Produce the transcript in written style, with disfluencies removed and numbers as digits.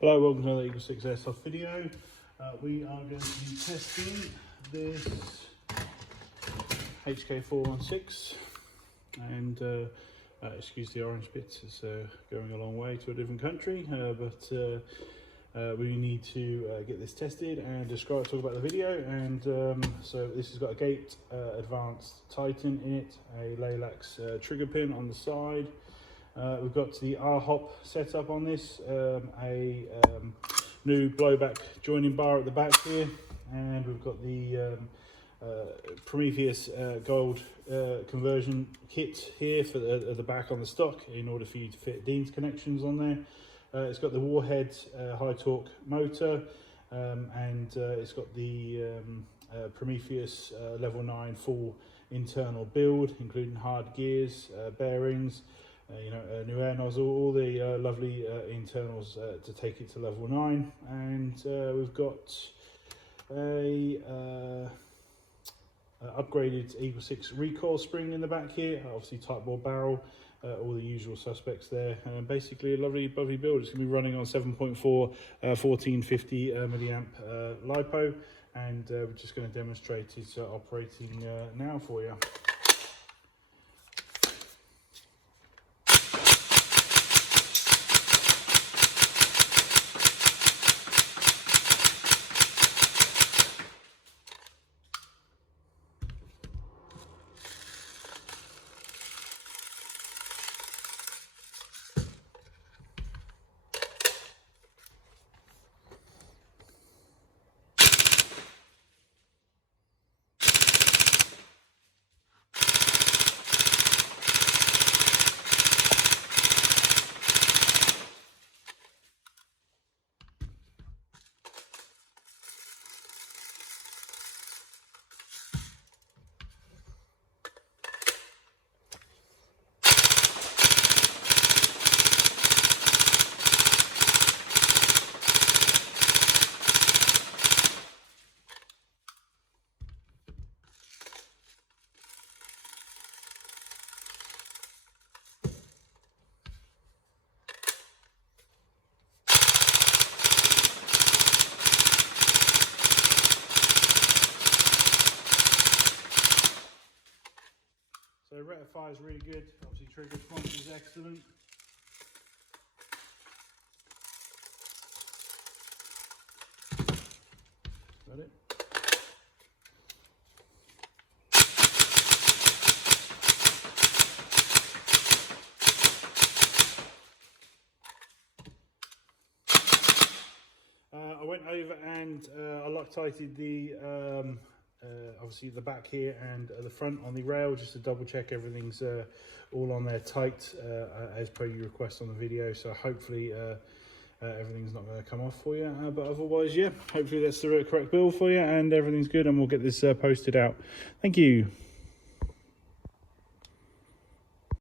Hello, welcome to another EagleSix Airsoft video. We are going to be testing this HK416 and excuse the orange bits, it's going a long way to a different country, but we need to get this tested and talk about the video. And so this has got a gate advanced Titan in it, a Laylax trigger pin on the side. We've got the R-hop setup on this, a new blowback joining bar at the back here, and we've got the Prometheus gold conversion kit here for the back on the stock in order for you to fit Dean's connections on there. It's got the Warhead high torque motor, and it's got the Prometheus level 9 full internal build, including hard gears, bearings, a new air nozzle, all the lovely internals to take it to level 9. And we've got a upgraded EagleSix recoil spring in the back here, obviously Tightbore barrel, all the usual suspects there, and basically a lovely build. It's going to be running on 7.4 1450 milliamp LiPo, and we're just going to demonstrate it operating now for you. So rectify is really good, obviously trigger response is excellent. Got it. I went over and I Loctited the obviously the back here and the front on the rail, just to double check everything's all on there tight as per your request on the video. So hopefully everything's not going to come off for you, but otherwise, yeah, hopefully that's the correct build for you and everything's good, and we'll get this posted out. Thank you.